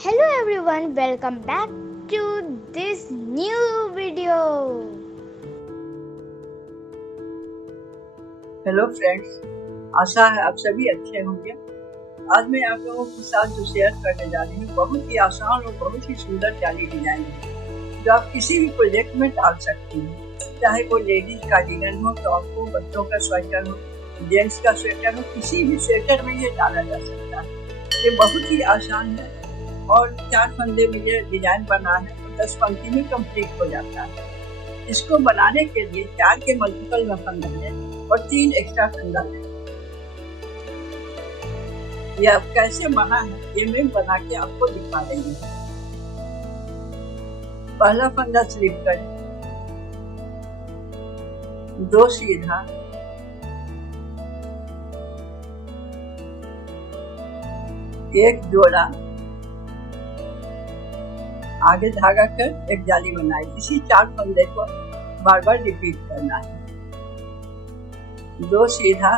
Hello everyone, welcome back to this new video. Hello friends, आशा है आप सभी अच्छे होंगे। आज मैं आप लोगों के साथ जो शेयर करने जा रही हूँ बहुत ही आसान और बहुत ही सुंदर जाली डिजाइन है जो आप किसी भी प्रोजेक्ट में डाल सकती हैं। चाहे कोई लेडीज कार्डिगन हो, टॉप हो, बच्चों का स्वेटर हो, जेंट्स का स्वेटर हो, किसी भी स्वेटर में ये डाला जा सकता है। ये बहुत ही आसान है और 4 फंदे में ये डिजाइन बना है तो 10 पंक्ति में कंप्लीट हो जाता है। इसको बनाने के लिए 4 के मल्टीपल में फंदा है और 3 एक्स्ट्रा फंदा है। ये अब कैसे बना है ये मैं बना के आपको दिखा रही हूँ। पहला फंदा स्लिप करें, 2 सीधा, एक जोड़ा, आगे धागा कर एक जाली बनाई। इसी 4 फंदे को बार बार रिपीट करना है। 2 सीधा,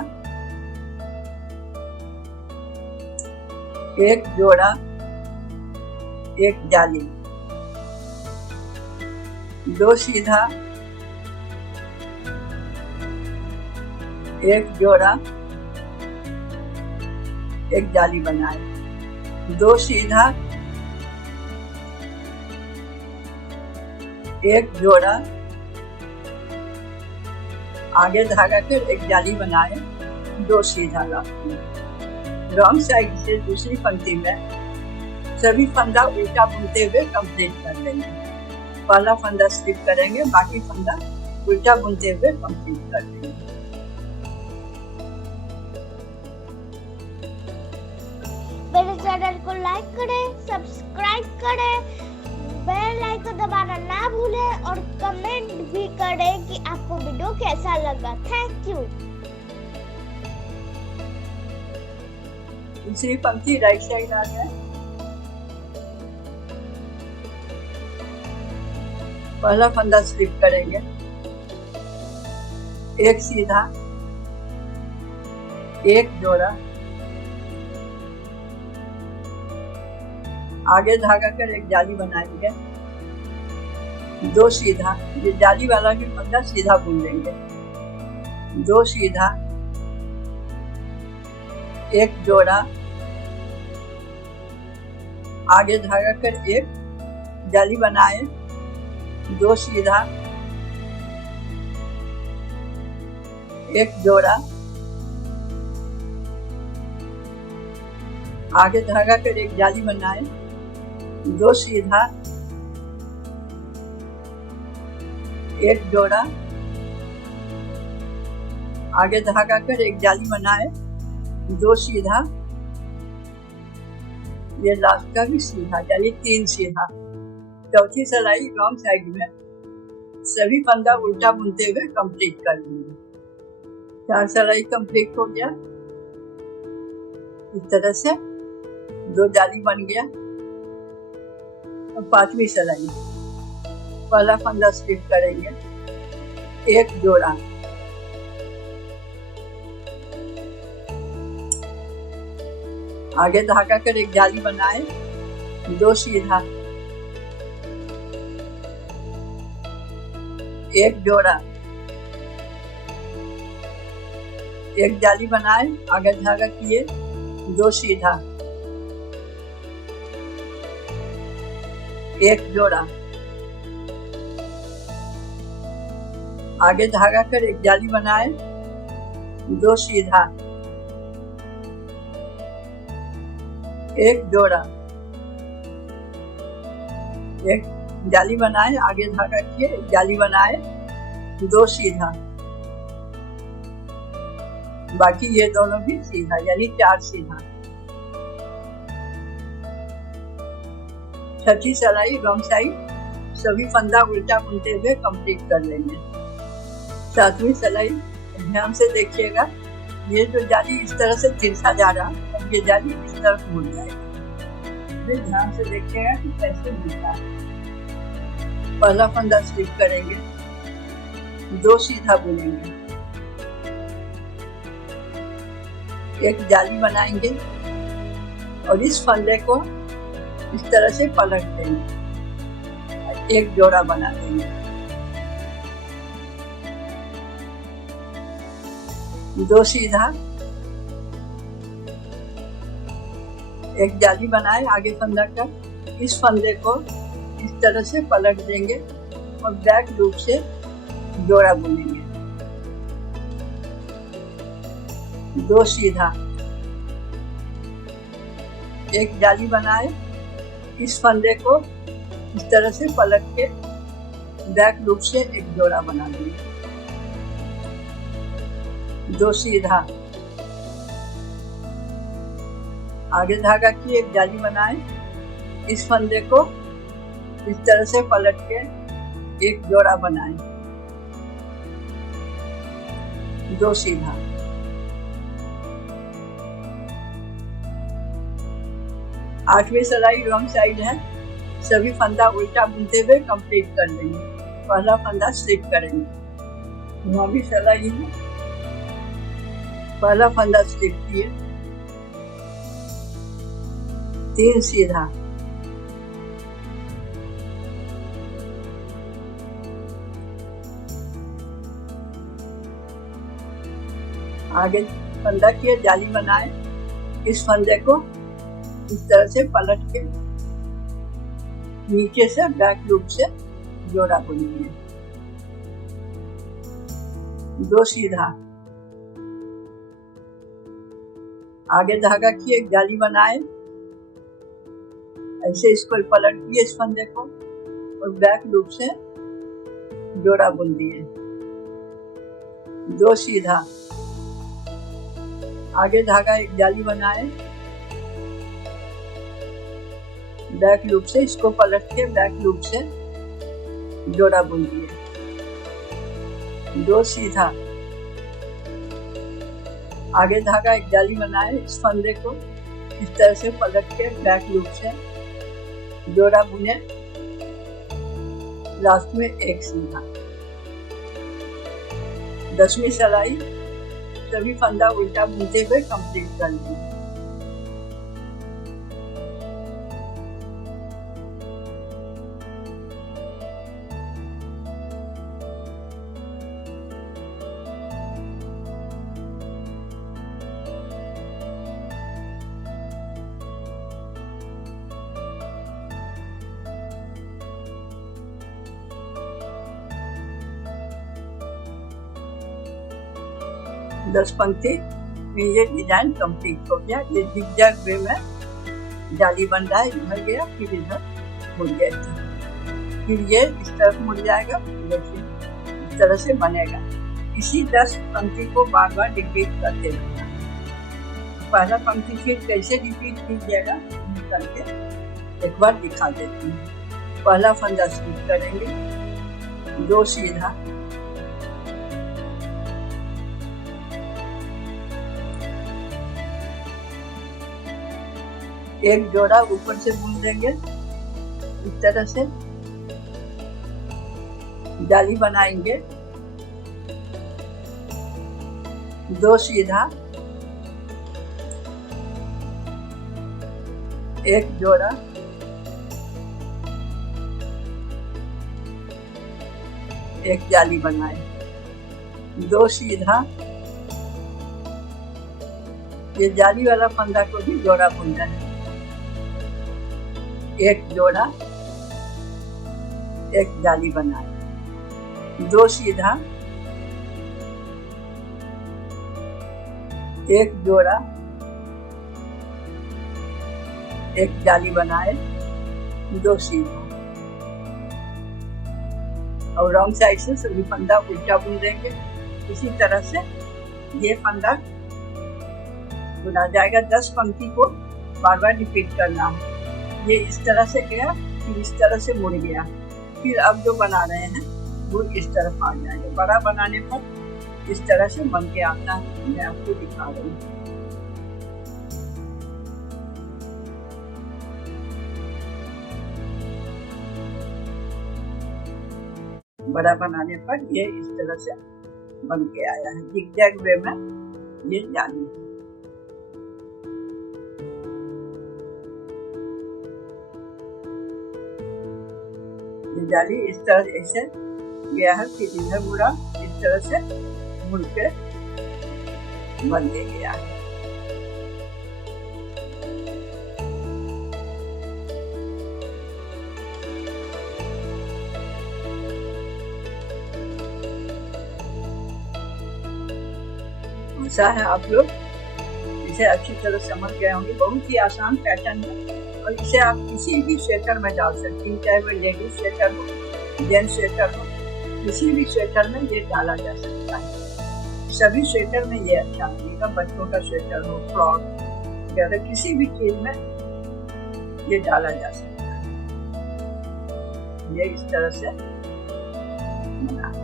एक जोड़ा, एक जाली, 2 सीधा, एक जोड़ा, एक जाली बनाए, 2 सीधा, एक जोड़ा, आगे धागा कर एक जाली बनाए, 2 सीधा लास्ट में। रॉन्ग साइड से दूसरी पंक्ति में सभी फंदा उल्टा बुनते हुए कंप्लीट कर लेंगे। पहला फंदा स्लिप करेंगे, बाकी फंदा उल्टा बुनते हुए कंप्लीट कर लेंगे। मेरे चैनल को लाइक करें, सब्सक्राइब करें, बेल आइकन दबाना ना भूलें और कमेंट भी करें कि आपको वीडियो कैसा लगा। Thank you. दूसरी पंक्ति राइट साइड आ जाए। पहला फंदा स्लिप करेंगे, एक सीधा, एक जोड़ा, आगे धागा कर एक जाली बनाएंगे, 2 सीधा, ये जाली वाला भी फंदा सीधा बुन लेंगे, 2 सीधा, एक जोड़ा, आगे धागा कर एक जाली बनाए, 2 सीधा, एक जोड़ा, आगे धागा कर एक जाली बनाए, 2 सीधा, एक जोड़ा, आगे धागा कर एक जाली बनाए, 2 सीधा, ये लास्ट का भी सीधा यानी 3 सीधा। चौथी सिलाई रॉन्ग साइड में सभी फंदा उल्टा बुनते हुए कंप्लीट कर लेंगे। 4 सिलाई कंप्लीट हो गया। इस तरह से 2 जाली बन गया। और 5वीं सिलाई पहला फंदा स्लिप करेंगे, एक जोड़ा, आगे धागा कर एक जाली बनाए, 2 सीधा, एक जोड़ा, एक जाली बनाए, आगे धागा किए, 2 सीधा, एक जोड़ा, आगे धागा कर एक जाली बनाए, 2 सीधा, एक जोड़ा, एक जाली बनाए, आगे धागा किए, एक जाली बनाए, 2 सीधा, बाकी ये दोनों भी सीधा यानी 4 सीधा। 6ठी सिलाई रॉन्ग साइड सभी फंदा उल्टा बुनते हुए कंप्लीट कर लेंगे। 7वीं सिलाई ध्यान से देखिएगा, ये जो जाली इस तरह से तिरछा जा रहा है, अब ये जाली इस तरफ मुड़ जाएगी। ध्यान से देखिएगा कि कैसे मुड़ता है। पहला फंदा स्लिप करेंगे, 2 सीधा बुनेंगे, एक जाली बनाएंगे और इस फंदे को इस तरह से पलट देंगे, एक जोड़ा बना देंगे। दो सीधा, एक जाली बनाए आगे फंदा का, इस फंदे को इस तरह से पलट देंगे और बैक लूप से जोड़ा बुनेंगे। दो सीधा, एक जाली बनाए, इस फंदे को इस तरह से पलट के बैक लूप से एक जोड़ा बना देंगे। दो सीधा, आगे धागा की एक जाली बनाए, इस फंदे को इस तरह से पलट के एक जोड़ा बनाए। दो सीधा, आठवीं सिलाई रॉन्ग साइड है, सभी फंदा उल्टा बुनते हुए कंप्लीट कर लेंगे। पहला फंदा स्लिप करेंगे, नौवीं सिलाई में पहला फंदा स्लिप किए, 3 सीधा, आगे फंदा किए, जाली बनाए, इस फंदे को इस तरह से पलट के नीचे से बैक लूप से जोड़ा बुनेंगे। दो सीधा, आगे धागा की एक जाली बनाए, ऐसे इसको पलट दिए इस फंदे को और बैक लूप से जोड़ा बुन दिए। दो सीधा, आगे धागा एक जाली बनाए, बैक लूप से इसको पलट के बैक लूप से जोड़ा बुन दिए। दो सीधा, आगे धागा एक जाली बनाए, इस फंदे को इस तरह से पलट के बैक लूप से जोड़ा बुने, लास्ट में एक सीधा। 10वीं सिलाई सभी फंदा उल्टा बुनते हुए कंप्लीट कर लेंगे। दस पंक्ति ये डिजाइन कंप्लीट हो गया। ये जिगजैग वे में जाली बन रहा है, इधर गया फिर इधर मुड़ गया, फिर ये इस तरफ मुड़ जाएगा, देखिए इस तरह से बनेगा। इसी 10 पंक्ति को बार बार रिपीट करते रहना। पहला पंक्ति फिर कैसे रिपीट कीजिएगा करके एक बार दिखा देती हूँ। पहला फंदा स्लिप करेंगे, दो सीधा, एक जोड़ा ऊपर से बुन देंगे, इस तरह से जाली बनाएंगे। दो सीधा, एक जोड़ा, एक जाली बनाए। दो सीधा, ये जाली वाला फंदा को भी जोड़ा बुनना है। एक जोड़ा, एक जाली बनाए। दो सीधा, एक जोड़ा, एक जाली बनाए। दो सीधा, और रॉन्ग साइड से सभी फंदा उल्टा बुन देंगे। इसी तरह से ये फंदा बुना जाएगा। 10 पंक्ति को बार बार रिपीट करना है। ये इस तरह से गया, फिर इस तरह से मुड़ गया, फिर अब जो बना रहे हैं वो इस तरफ आ जाएगा। बड़ा बनाने पर इस तरह से बन के आता है। मैं आपको दिखा रही हूँ। बड़ा बनाने पर ये इस तरह से बन के आया है। जिगजैग वे में ये जाली है। ये जाली इस तरह ऐसे गया है कि इधर पूरा इस तरह से मुड़ के बन गया है। ऐसा है, आप लोग इसे अच्छी तरह समझ गए होंगे। बहुत ही आसान पैटर्न है और इसे आप किसी भी स्वेटर में डाल सकती हैं, चाहे वो लेडीज स्वेटर हो, जेंट्स स्वेटर हो, किसी भी स्वेटर में ये डाला जा सकता है। सभी स्वेटर में ये अच्छा लगेगा, बच्चों का स्वेटर हो, फ्रॉक वगैरह किसी भी चीज में ये डाला जा सकता है। ये इस तरह से बना।